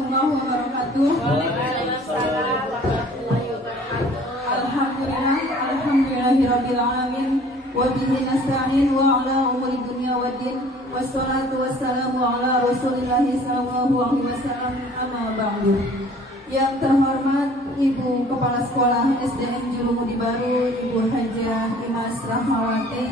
warahmatullahi wabarakatuh. Waalaikumsalam warahmatullahi wabarakatuh. Alhamdulillahirabbil alamin wa bihi nasta'in wa ala umuri dunya waddin wassalatu wassalamu ala Rasulillah sallallahu alaihi wasallam amma ba'du. Yang terhormat Ibu Kepala Sekolah SDN Julumudi Baru, Ibu Hajah Imas Rahmawati.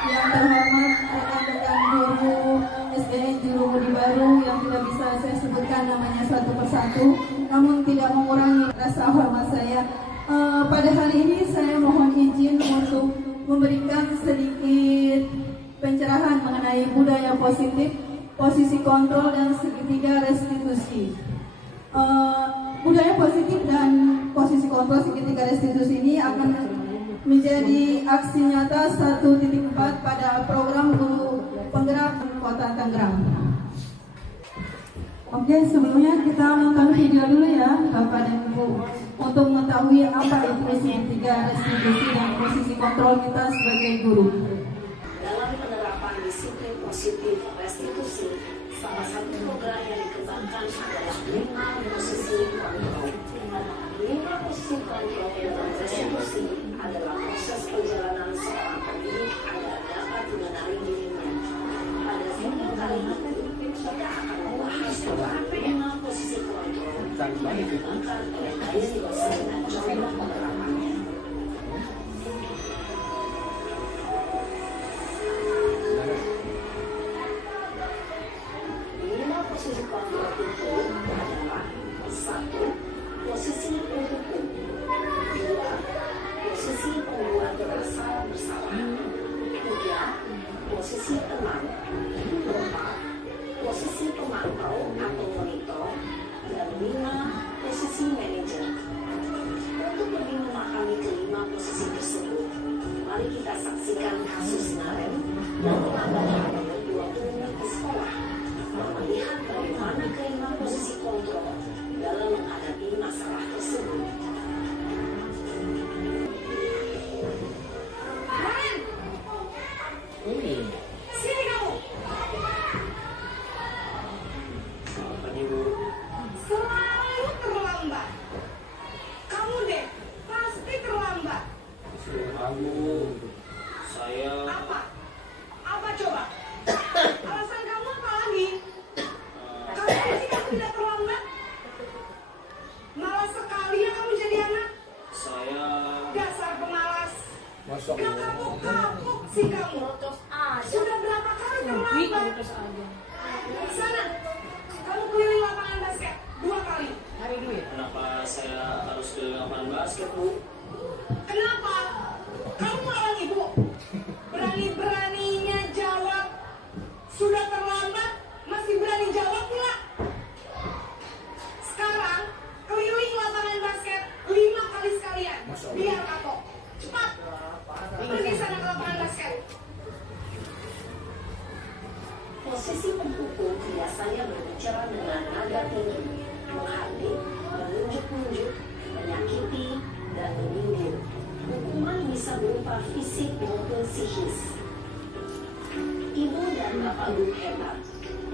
Yang terhormat rekan-rekan guru SDN Julumudi Baru yang tidak bisa saya sebutkan namanya satu persatu, namun tidak mengurangi rasa hormat saya. Pada hari ini saya mohon izin untuk memberikan sedikit pencerahan mengenai budaya positif, posisi kontrol, dan segitiga restitusi. Budaya positif dan posisi kontrol segitiga restitusi ini akan menjadi aksi nyata 1.4 pada program guru penggerak Kota Tangerang. Oke, sebelumnya kita nonton video dulu ya Bapak dan Ibu, untuk mengetahui apa itu segitiga restitusi dan posisi kontrol kita sebagai guru. Dalam penerapan disiplin positif restitusi, salah satu program yang dikembangkan adalah 5 posisi kontrol. 5 posisi kontrol dalam restitusi adalah proses perjalanan seorang pendidik agar dapat mengenali dirinya. Pada video kali ini, kita akan membahas beberapa 5 posisi kontrol yang dikembangkan oleh Dayani dosen dan contoh penerapannya. Posisi kontrol itu adalah 1. Posisi penghukum, 2. Posisi pembuat merasa bersalah, 3. Posisi teman, 4. Posisi pemantau atau monitor, dan 5. Posisi manajer. Untuk lebih memahami kelima posisi tersebut, mari kita saksikan kasus Naren dan penambahan ada 2 murid di sekolah melihat bagaimana kelima posisi kontrol dalam menghadapi masalah tersebut. Sini kamu. Selalu terlambat. Kamu deh pasti terlambat. Saya Apa coba? Alasan kamu apa lagi? Kamu sih kamu tidak terlambat? Malas sekali ya kamu jadi anak. saya Dasar pemalas. Gak kapok-kapok sih kamu. Sudah berapa kali terlambat? Sana, kamu keliling lapangan basket 2 kali. kenapa saya harus keliling lapangan basket, Bu? Kenapa? Kamu melawan ibu. Berani-beraninya jawab. Sudah terlambat, masih berani jawab pula. Sekarang, keliling lapangan basket 5 kali sekalian. Biar kapok. Cepat. Pergi sana ke lapangan basket. Posisi penghukum biasanya berbicara dengan nada tinggi, menghardik, menunjuk-nunjuk, menyakiti, dan menyindir. Hukuman bisa berupa fisik maupun psikis. Ibu dan bapak guru hebat.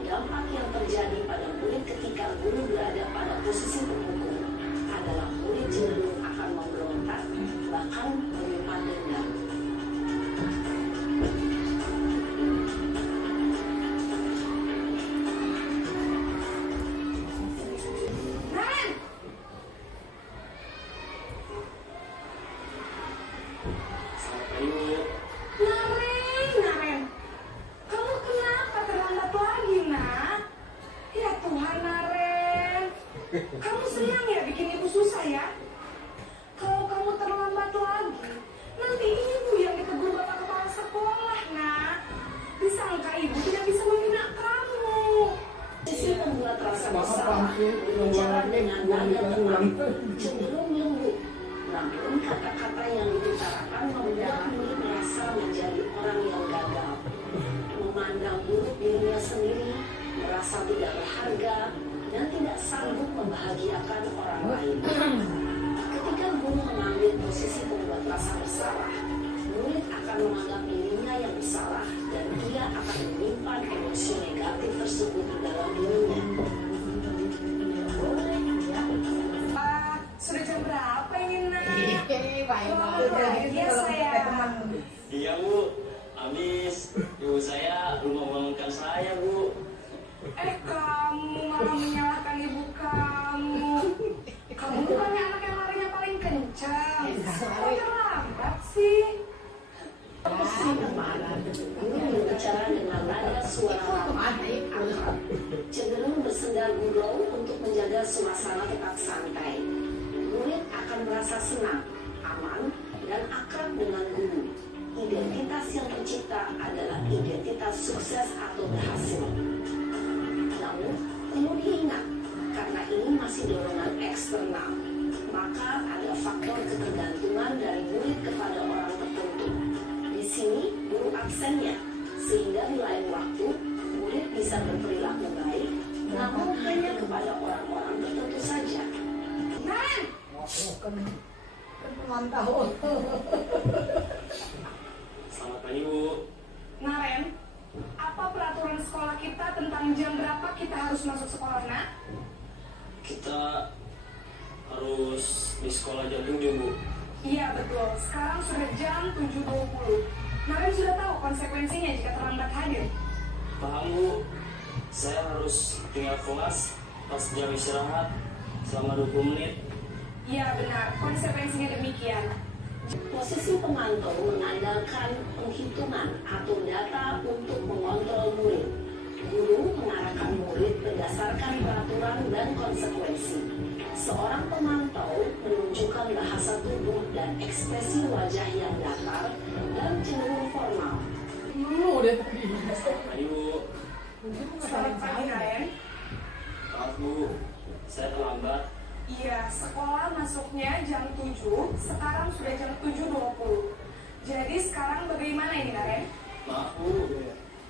Dampak yang terjadi pada murid ketika guru berada pada posisi penghukum adalah murid cenderung akan memberontak, bahkan menyimpan dendam. Naren! Ayo, Naren! Kamu kenapa terlambat lagi, nak? Ya Tuhan, Naren. Kamu senang ya bikin ibu susah ya? Kalau kamu terlambat lagi, nanti ibu yang ditegur bapak kepala sekolah, nak. Disangka ibu tidak bisa membina kamu. Sisi membuat rasa bersalah, berbicara dengan nada teman, cenderung lembut. Namun kata-kata yang dibicarakan membuat murid merasa menjadi orang yang gagal, memandang buruk dirinya sendiri, merasa tidak berharga, dan tidak sanggup membahagiakan orang lain. Ketika guru mengambil posisi pembuat rasa bersalah, murid akan menganggap dirinya yang bersalah dan ia akan menyimpan emosi negatif tersebut di dalam dirinya. suasana tetap santai. Murid akan merasa senang, aman, dan akrab dengan guru. Identitas yang tercipta adalah identitas sukses atau berhasil. Namun, perlu diingat, karena ini masih dorongan eksternal, maka ada faktor ketergantungan dari murid kepada orang tertentu. Di sini, guru absennya, sehingga di lain waktu, murid bisa berperilaku baik, namun hanya kepada orang-orang tertentu saja. Naren! Mantau. Selamat pagi, Bu. Naren, apa peraturan sekolah kita tentang jam berapa kita harus masuk sekolah, nak? Kita harus di sekolah jam 7, Bu. Iya, betul. Sekarang sudah jam 7.20. Naren sudah tahu konsekuensinya jika terlambat hadir. Paham, Bu. Saya harus tinggal kelas pas jam istirahat selama 20 menit. Iya, benar. Konsekuensinya demikian. Posisi pemantau mengandalkan penghitungan atau data untuk mengontrol murid. Guru mengarahkan murid berdasarkan peraturan dan konsekuensi. Seorang pemantau menunjukkan bahasa tubuh dan ekspresi wajah yang datar dan cenderung formal. Udah Selamat pagi, Bu. Selamat pagi, Naren. Maaf, Bu. Saya terlambat. Iya, sekolah masuknya jam 7, sekarang sudah jam 7.20. Jadi sekarang bagaimana ini, Naren? Maaf, Bu.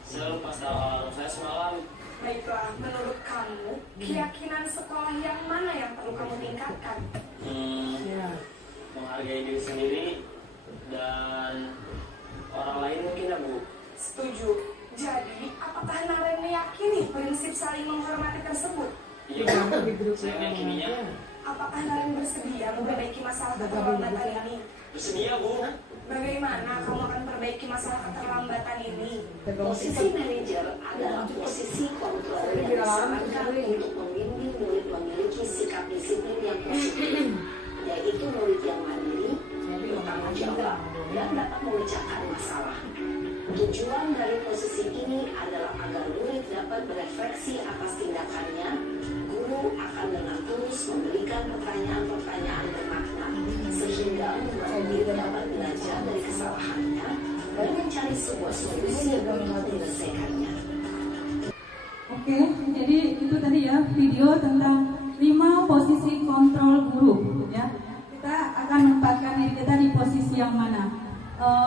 Saya lupa alarm saya semalam. Baiklah, menurut kamu, keyakinan sekolah yang mana yang perlu kamu tingkatkan? Menghargai diri sendiri dan orang lain mungkin ya, Bu. Setuju. Jadi, apakah Naren meyakini prinsip saling menghormati tersebut? Iya, Bu. Saya meyakininya. Apakah Naren bersedia memperbaiki masalah keterlambatan ini? Bersedia, Bu. Bagaimana kamu akan perbaiki masalah keterlambatan ini? Posisi manajer adalah posisi kontrol yang disarankan untuk membimbing murid memiliki sikap disiplin yang positif, yaitu murid yang mandiri, bertanggung jawab, dan dapat memecahkan masalah. Tujuan dari posisi ini adalah agar murid dapat berefleksi atas tindakannya. Guru akan dengan tulus memberikan pertanyaan-pertanyaan bermakna, sehingga murid dapat belajar dari kesalahannya dan mencari sebuah solusi untuk menyelesaikannya. Oke, jadi itu tadi ya video tentang 5 posisi kontrol guru ya. Kita akan menempatkan diri kita di posisi yang mana?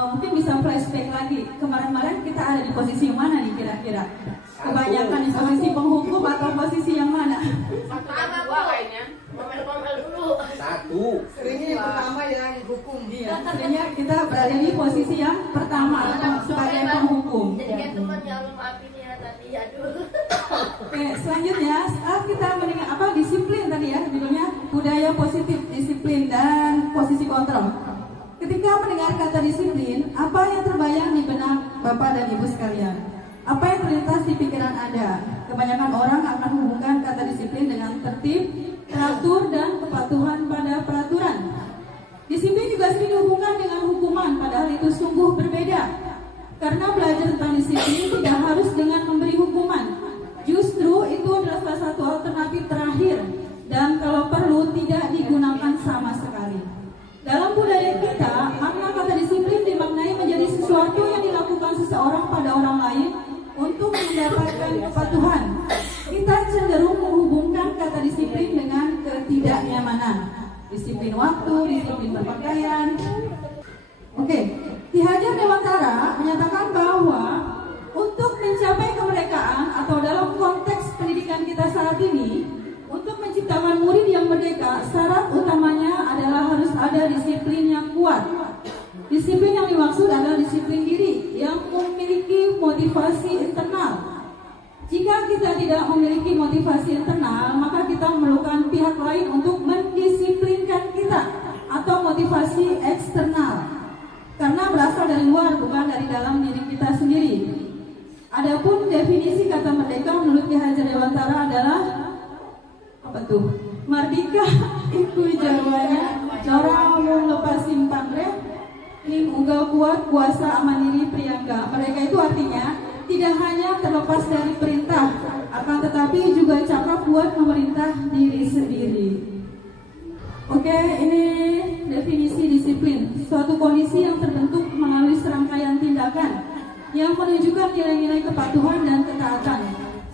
Mungkin bisa flashback lagi. Kemarin-kemarin kita ada di posisi yang mana nih kira-kira? Kebanyakan di posisi penghukum atau posisi yang mana? Dua kayaknya. Pomel dulu. Satu. Seringnya yang pertama ya yang hukum. Iya, sebenarnya kita berada di posisi yang pertama sebagai penghukum. Jadi kayak teman ya, lu maafin ya tadi, aduh. Oke, selanjutnya saat kita mendengar disiplin tadi ya, judulnya budaya positif, disiplin dan posisi kontrol. Ketika mendengar kata disiplin, apa yang terbayang di benak Bapak dan Ibu sekalian? Apa yang terlintas di pikiran Anda? Kebanyakan orang akan menghubungkan kata disiplin dengan tertib, teratur, dan kepatuhan pada peraturan. Disiplin juga sering dihubungkan dengan hukuman, padahal itu sungguh berbeda. Karena belajar tentang disiplin tidak harus dengan memberi hukuman. Justru itu adalah salah satu alternatif terakhir, dan kalau perlu tidak digunakan sama sekali. Dalam budaya kita, makna kata disiplin dimaknai menjadi sesuatu yang dilakukan seseorang pada orang lain untuk mendapatkan kepatuhan. Kita cenderung menghubungkan kata disiplin dengan ketidaknyamanan. Disiplin waktu, disiplin berpakaian. Oke, Ki Hajar Dewantara menyatakan bahwa untuk mencapai kemerdekaan atau dalam konteks pendidikan kita saat ini, untuk menciptakan murid yang merdeka, syarat utamanya adalah harus ada disiplin yang kuat. Disiplin yang dimaksud adalah disiplin diri yang memiliki motivasi internal. Jika kita tidak memiliki motivasi internal, maka kita memerlukan pihak lain untuk mendisiplinkan kita atau motivasi eksternal. Karena berasal dari luar, bukan dari dalam diri kita sendiri. Adapun definisi kata merdeka menurut Ki Hajar Dewantara adalah apa tuh? Mardika iku jawanya cara mung lepas simpan ling unggal kuat kuasa mandiri priyangga. Mereka itu artinya tidak hanya terlepas dari perintah, akan tetapi juga cakap buat memerintah diri sendiri. kepatuhan dan ketaatan.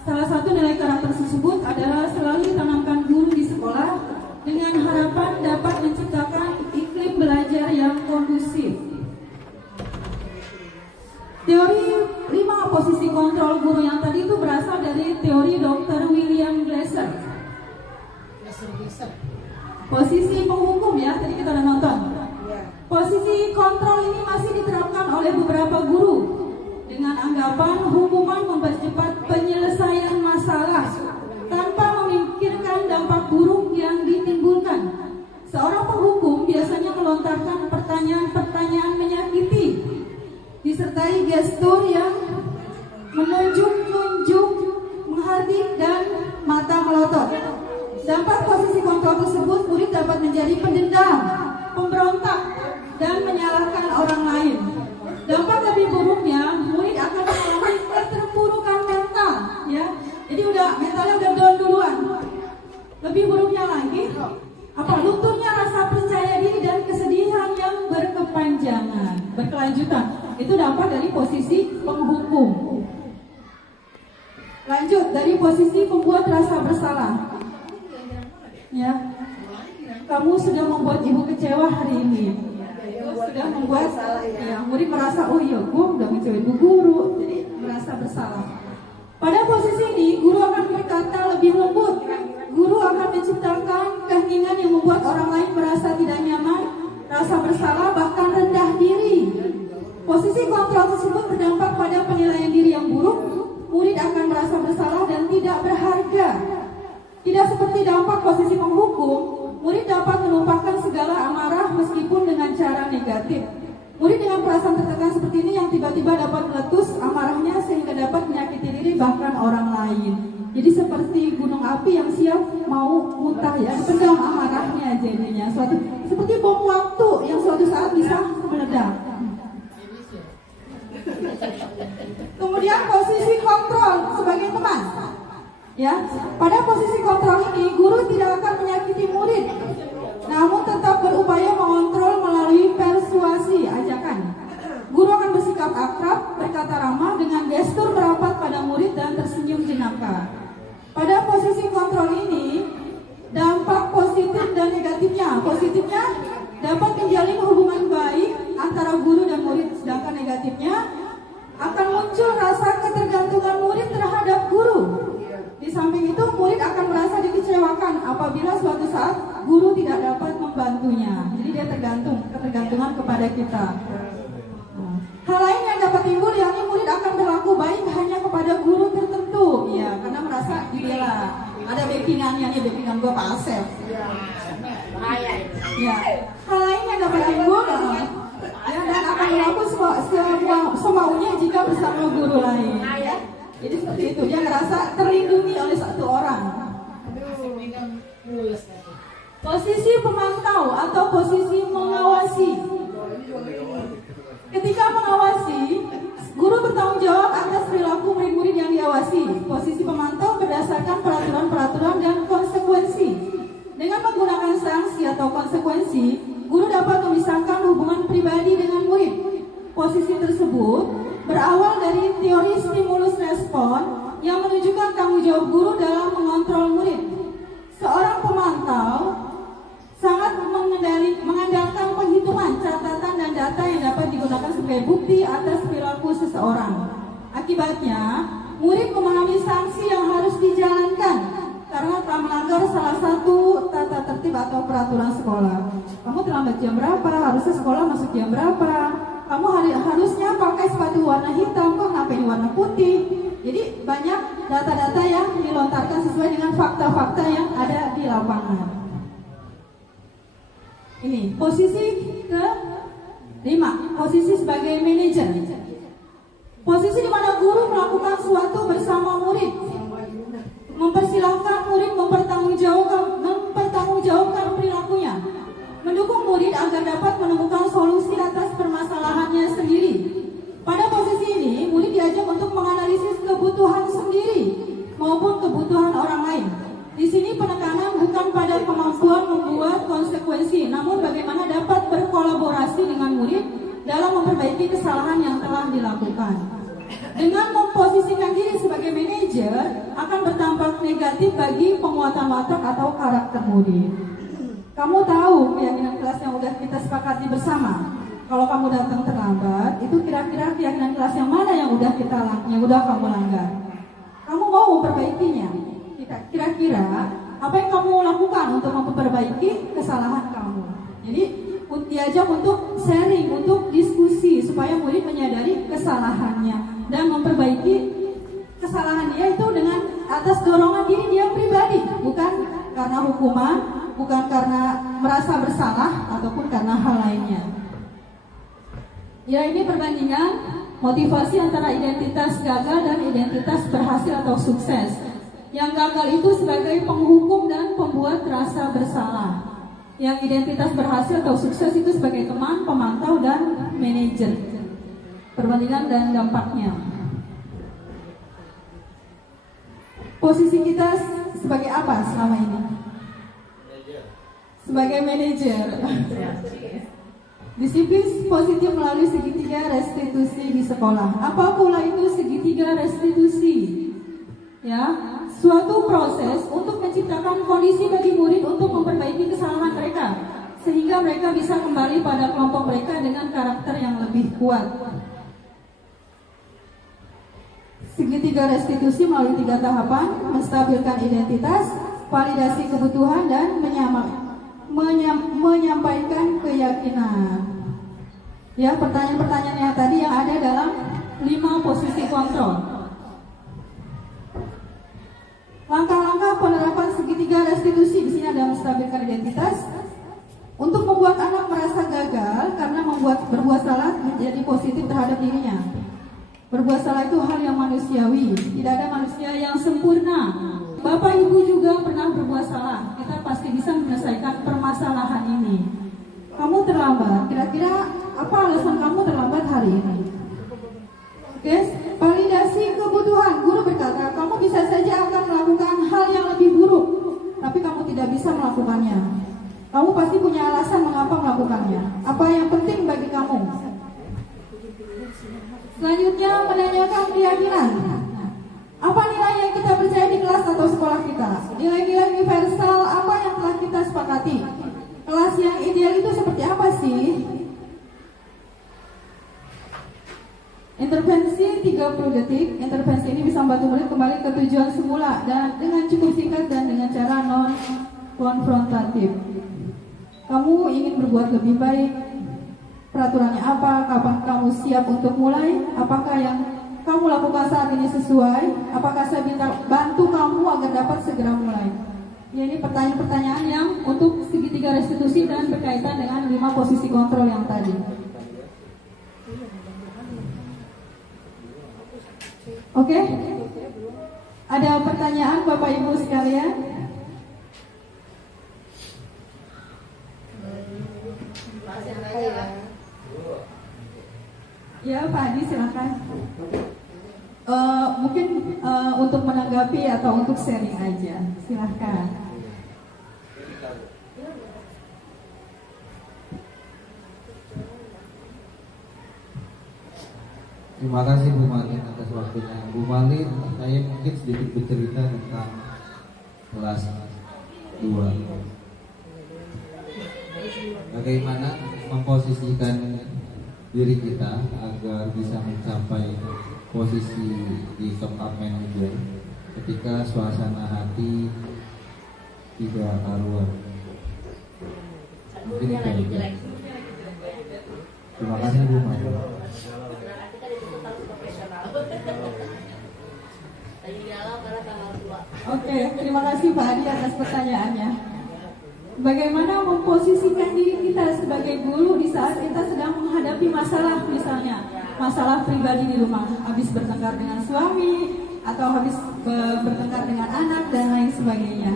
Salah satu nilai karakter tersebut adalah selalu ditanamkan guru di sekolah dengan harapan dapat menciptakan iklim belajar yang kondusif. Teori 5 posisi kontrol guru yang tadi itu berasal dari teori Dr. William Glasser. Posisi penghukum ya, tadi kita udah nonton. Posisi kontrol ini masih diterapkan oleh beberapa guru dengan anggapan hukuman mempercepat penyelesaian masalah tanpa memikirkan dampak buruk yang ditimbulkan. Seorang penghukum biasanya melontarkan pertanyaan-pertanyaan menyakiti disertai gestur yang menunjuk-nunjuk, menghardik dan mata melotot. Dampak posisi kontrol tersebut, murid dapat menjadi pendendam, pemberontak, dan menyalahkan orang lain. Dampak lebih buruknya, murid akan mengalami keterpurukan mental, ya. Jadi mentalnya udah down duluan. Lebih buruknya lagi, lunturnya rasa percaya diri dan kesedihan yang berkelanjutan. Itu dampak dari posisi penghukum. Lanjut, dari posisi pembuat rasa bersalah. Ya, kamu sudah membuat ibu kecewa hari ini. Sudah membuat murid merasa, oh iya, gue udah ngecewain bu guru, jadi merasa bersalah. Pada posisi ini, guru akan berkata lebih lembut. Guru akan menciptakan keheningan yang membuat orang lain merasa tidak nyaman, rasa bersalah, bahkan rendah diri. Posisi kontrol tersebut berdampak pada penilaian diri yang buruk. Murid akan merasa bersalah dan tidak berharga. Tidak seperti dampak posisi penghukum, murid dapat menumpahkan segala amarah meskipun dengan cara negatif. Murid dengan perasaan tertekan seperti ini yang tiba-tiba dapat meletus amarahnya sehingga dapat menyakiti diri bahkan orang lain. Jadi seperti gunung api yang siap mau muntah ya, dipendam amarahnya jadinya. Seperti bom waktu yang suatu saat bisa meledak. Kemudian posisi kontrol sebagai teman. Ya, pada posisi kontrol ini guru tidak akan menyakiti murid, namun tetap berupaya mengontrol melalui persuasi ajakan. Guru akan bersikap akrab, berkata ramah dengan gestur merapat pada murid dan tersenyum jenaka. Pada posisi kontrol ini, dampak positif dan negatifnya. Positifnya dapat menjalin hubungan baik antara guru dan murid, sedangkan negatifnya akan muncul rasa ketergantungan murid terhadap guru. Di samping itu, murid akan merasa dikecewakan apabila suatu saat guru tidak dapat membantunya. Jadi dia ketergantungan kepada kita. Hal lain yang dapat timbul yakni murid akan berlaku baik hanya kepada guru tertentu. Ya, karena merasa dibela. Ada backingannya nih, backingan gue Pak Asep. Ya, hal lain yang dapat timbul ya, dan akan berlaku semaunya jika bersama guru lain. Jadi seperti itu, dia merasa terlindungi oleh satu orang. Posisi pemantau atau posisi mengawasi. Ketika mengawasi, guru bertanggung jawab atas perilaku murid-murid yang diawasi. Posisi pemantau berdasarkan peraturan-peraturan dan konsekuensi. Dengan menggunakan sanksi atau konsekuensi, guru dapat memisahkan hubungan pribadi dengan murid. Posisi tersebut berawal dari teori stimulus respon yang menunjukkan tanggung jawab guru dalam mengontrol murid. Seorang pemantau sangat mengandalkan penghitungan, catatan, dan data yang dapat digunakan sebagai bukti atas perilaku seseorang. Akibatnya, murid memahami sanksi yang harus dijalankan karena telah melanggar salah satu tata tertib atau peraturan sekolah. Kamu terlambat jam berapa? Harusnya sekolah masuk jam berapa? Kamu harusnya pakai sepatu warna hitam, kok kenapa ini warna putih? Jadi banyak data-data yang dilontarkan sesuai dengan fakta-fakta yang ada di lapangan. Ini posisi ke-5, posisi sebagai manajer. Posisi di mana guru melakukan sesuatu bersama murid, mempersilahkan murid mempertanggungjawabkan perilakunya, mendukung murid agar dapat menemukan solusi atas permasalahannya sendiri. Pada posisi ini, murid diajak untuk menganalisis kebutuhan sendiri maupun kebutuhan orang lain. Di sini penekanan bukan pada kemampuan membuat konsekuensi, namun bagaimana dapat berkolaborasi dengan murid dalam memperbaiki kesalahan yang telah dilakukan. Dengan memposisikan diri sebagai manajer akan berdampak negatif bagi penguatan watak atau karakter murid. Kamu tahu keyakinan kelas yang udah kita sepakati bersama. Kalau kamu datang terlambat, itu kira-kira keyakinan kelas yang mana yang udah kamu langgar? Kamu mau memperbaikinya? Kira-kira apa yang kamu lakukan untuk memperbaiki kesalahan kamu? Jadi diajak untuk sharing, untuk diskusi supaya murid menyadari kesalahannya dan memperbaiki kesalahan dia itu dengan atas dorongan diri dia pribadi, bukan karena hukuman, bukan karena merasa bersalah ataupun karena hal lainnya. Ya, ini perbandingan motivasi antara identitas gagal dan identitas berhasil atau sukses. Yang gagal itu sebagai penghukum dan pembuat rasa bersalah. Yang identitas berhasil atau sukses itu sebagai teman, pemantau, dan manajer. Perbandingan dan dampaknya. Posisi kita sebagai apa selama ini? Sebagai manajer. Disiplin positif melalui segitiga restitusi di sekolah. Apa pula itu segitiga restitusi? Ya, suatu proses untuk menciptakan kondisi bagi murid untuk memperbaiki kesalahan mereka, sehingga mereka bisa kembali pada kelompok mereka dengan karakter yang lebih kuat. Segitiga restitusi melalui 3 tahapan: menstabilkan identitas, validasi kebutuhan, dan menyampaikan keyakinan. Ya, pertanyaan-pertanyaan yang tadi yang ada dalam 5 posisi kontrol. Langkah-langkah penerapan segitiga restitusi di sini ada menstabilkan identitas untuk membuat anak merasa gagal karena berbuat salah menjadi positif terhadap dirinya. Berbuat salah itu hal yang manusiawi, tidak ada manusia yang sempurna. Bapak Ibu juga pernah berbuat salah. Kita pasti bisa menyelesaikan permasalahan ini. Kamu terlambat, kira-kira apa alasan kamu terlambat hari ini? Oke, validasi kebutuhan. Guru berkata, kamu bisa saja akan melakukan hal yang lebih buruk, tapi kamu tidak bisa melakukannya. Kamu pasti punya alasan mengapa melakukannya. Apa yang penting bagi kamu? Selanjutnya, menanyakan keyakinan. Apa nilai yang kita percaya di kelas atau sekolah kita? Nilai-nilai universal apa yang telah kita sepakati? Kelas yang ideal itu seperti apa sih? Intervensi 30 detik. Intervensi ini bisa membantu murid kembali ke tujuan semula dan dengan cukup singkat dan dengan cara non-konfrontatif. Kamu ingin berbuat lebih baik? Peraturannya apa? Kapan kamu siap untuk mulai? Apakah yang kamu lakukan saat ini sesuai? Apakah saya bisa bantu kamu agar dapat segera mulai? Ya, ini pertanyaan-pertanyaan yang untuk segitiga restitusi dan berkaitan dengan 5 posisi kontrol yang tadi. Oke? Ada pertanyaan Bapak Ibu sekalian? Ya, Pak Adi silakan. Mungkin untuk menanggapi atau untuk sharing aja, silahkan. Terima kasih Bu Malin atas waktunya. Bu Malin, saya mungkin sedikit bercerita tentang kelas 2. Bagaimana memposisikan diri kita agar bisa mencapai posisi di top up manager ketika suasana hati tidak karuan. Mungkin itu aja. Terima kasih Bu Malin. Oke, terima kasih Pak Adi atas pertanyaannya. Bagaimana memposisikan diri kita sebagai guru di saat kita sedang menghadapi masalah, misalnya masalah pribadi di rumah, habis bertengkar dengan suami atau habis bertengkar dengan anak dan lain sebagainya.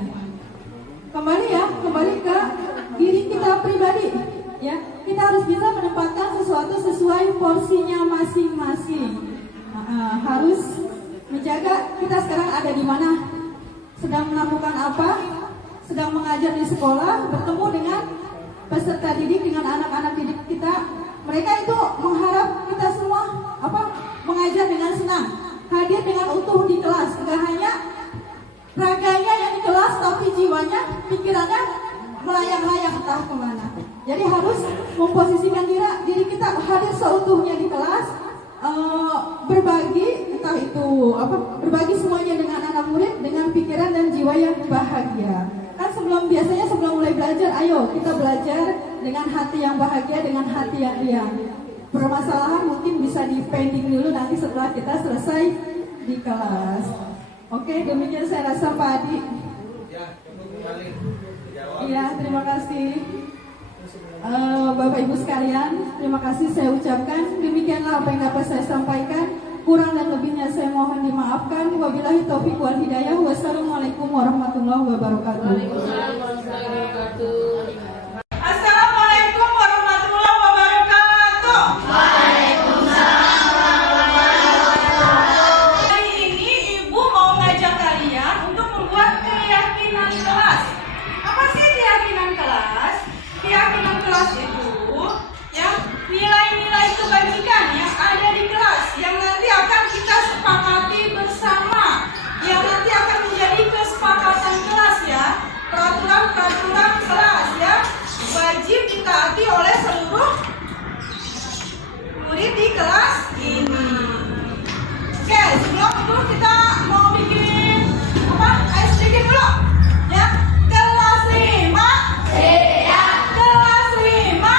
Kembali ke diri kita pribadi, ya. Kita harus bisa menempatkan sesuatu sesuai porsinya masing-masing. Harus menjaga kita sekarang ada di mana, sedang melakukan apa, sedang mengajar di sekolah, bertemu dengan peserta didik, dengan anak-anak didik kita. Mereka itu mengharap kita semua mengajar dengan senang, hadir dengan utuh di kelas, nggak hanya raganya yang di kelas, tapi jiwanya, pikirannya melayang-layang entah kemana. Jadi harus memposisikan diri kita hadir seutuhnya di kelas, berbagi, entah itu berbagi semuanya dengan anak murid dengan pikiran dan jiwa yang bahagia. Kan biasanya sebelum mulai belajar, ayo kita belajar dengan hati yang bahagia, dengan hati yang riang. Permasalahan mungkin bisa di pending dulu nanti setelah kita selesai di kelas. Oke, demikian saya rasa Pak Adi. Iya, terima kasih. Bapak Ibu sekalian, terima kasih saya ucapkan. Demikianlah apa yang dapat saya sampaikan. Kurang dan lebihnya saya mohon dimaafkan. Wabillahi taufiq wal hidayah. Wassalamualaikum warahmatullahi wabarakatuh. Assalamualaikum warahmatullahi wabarakatuh. Hari ini Ibu mau ngajak kalian untuk membuat keyakinan kelas. Apa sih keyakinan kelas? Keyakinan kelas itu ya nilai-nilai kebajikan yang ada di kelas yang nanti akan kita sepakati bersama, yang nanti akan menjadi kesepakatan kelas ya, peraturan kelas ya, wajib ditaati oleh seluruh murid di kelas ini. Oke, sebelum itu kita mau bikin ice breaking dulu ya. Kelas 5 kelas 5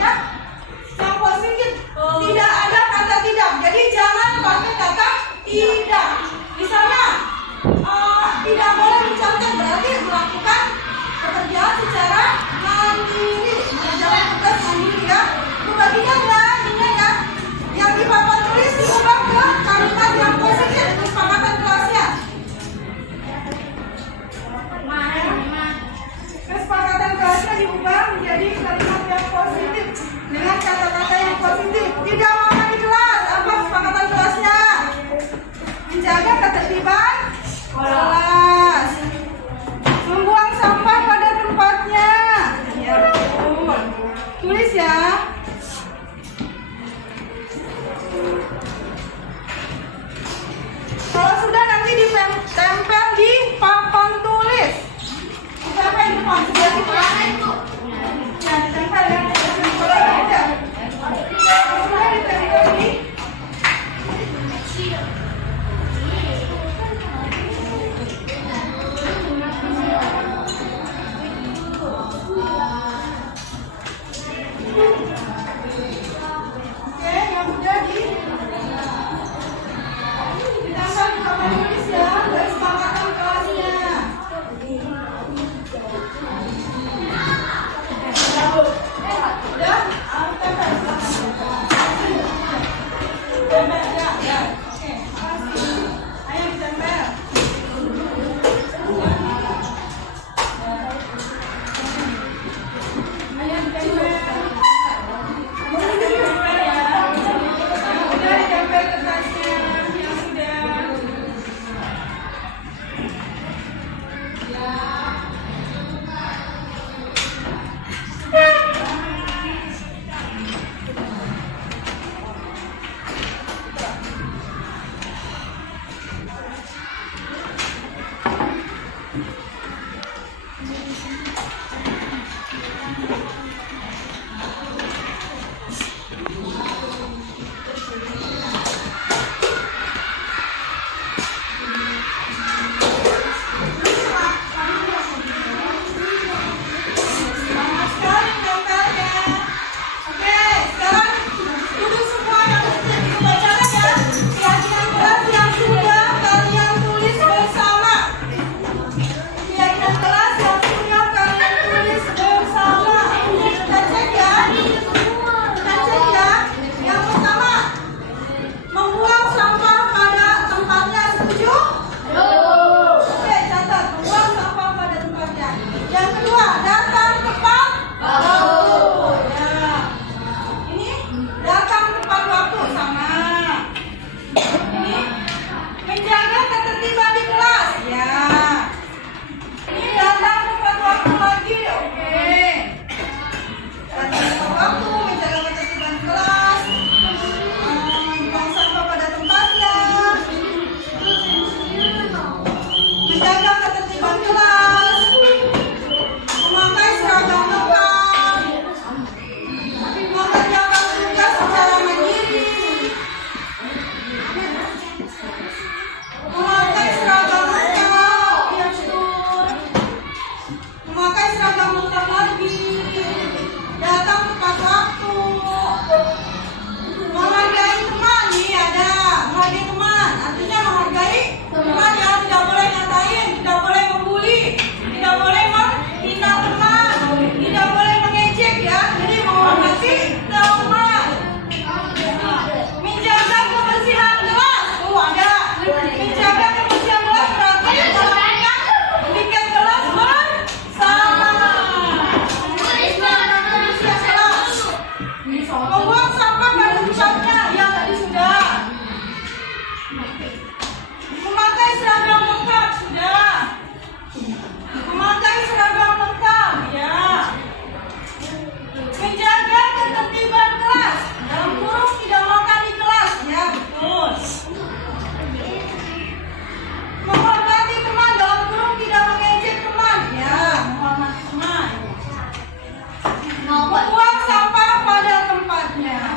ya. Yang positif. Tidak ada kata tidak. Jadi jangan pakai kata tidak. Misalnya tidak boleh mencontek, berarti melakukan pekerjaan secara mandiri, mengerjakan tugas mandiri ya. Kebagian ya, ini ya. Yang di papan tulis diubah ke kalimat yang positif, kesepakatan kelasnya. Kesepakatan kelasnya diubah menjadi kalimat yang positif dengan kata-kata yang positif. Tidak makan di kelas, apa kesepakatan kelasnya? Menjaga ketertiban kelas, membuang sampah pada tempatnya. Ya betul. Tulis ya. Kalau sudah nanti ditempel di papan tulis. Ditempel di papan tulis. Ya ditempel ya. Kalau sudah ditempel di Buang sampah pada tempatnya.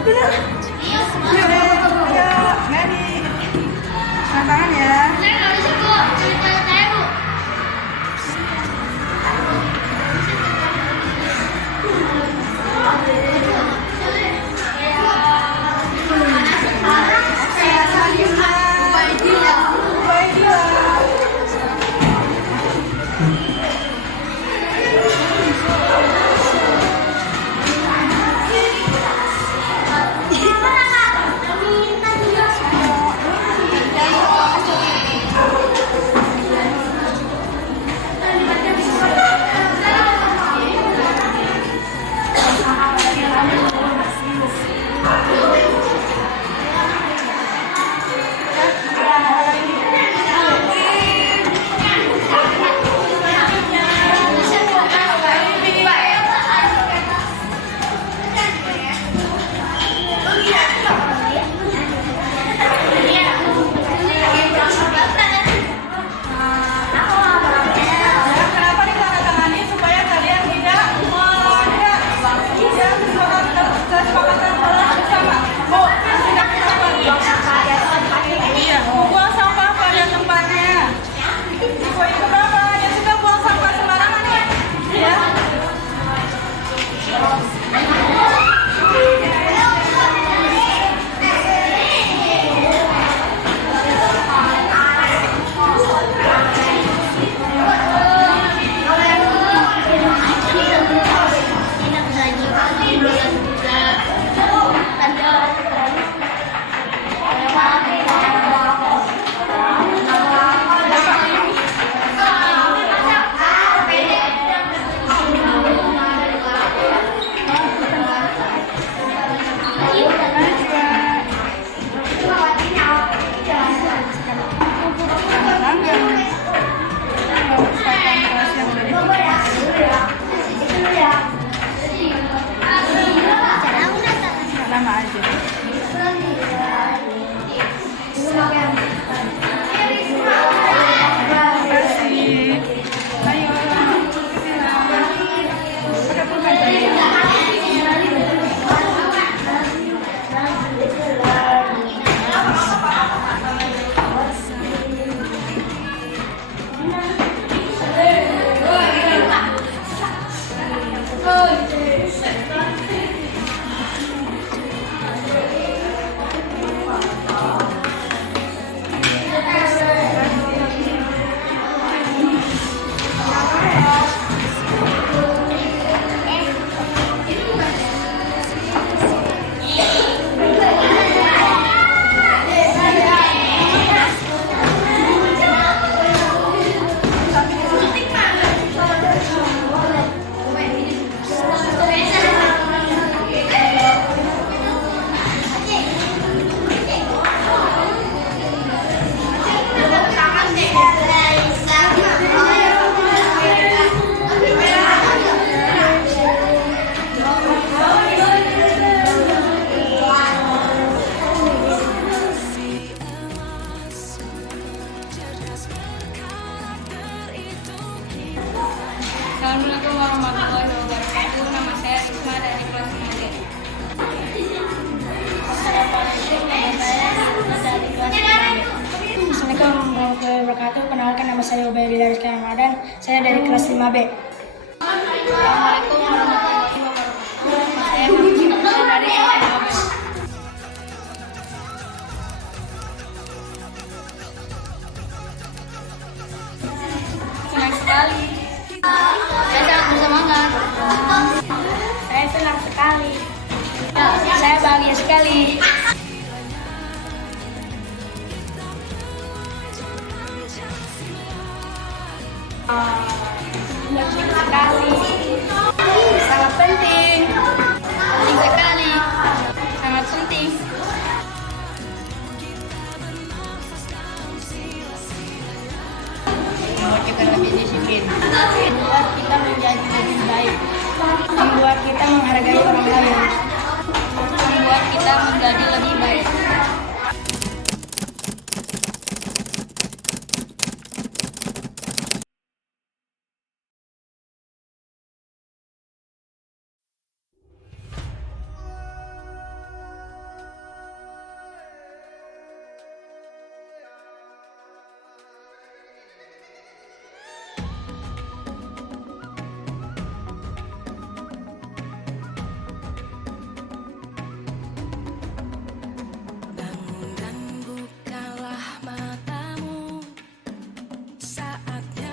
Bener. Ayo, Mary. Tangan tangan ya. Saya nggak bisa kok. Saya Bu. Kenapa ditandatangani supaya kalian tidak kesepakatan bersama. Oh, tidak kesepakatan. Iya, buang sampah pada tempatnya. Ibu-ibu berapa yang suka buang sampah sembarangan ya? Ya. Lama aja. Assalamualaikum warahmatullahi wabarakatuh. Nama saya Risma dari kelas 5D. Assalamualaikum, nama saya Risma dari kelas 5D. Assalamualaikum warahmatullahi wabarakatuh. Kenalkan nama saya Ubaidillah Rizky Ramadan. Saya dari kelas 5B. Assalamualaikum warahmatullahi wabarakatuh. Nama saya Muhammad, saya dari kelas 5B. Senang sekali. Saya sangat bersemangat. Saya senang sekali. Saya bahagia sekali. Penting sekali. Sangat penting. Penting sekali. Sangat penting. Membuat kita lebih disiplin. Membuat kita menjadi lebih baik. Membuat kita menghargai orang lain. Membuat kita menjadi lebih baik.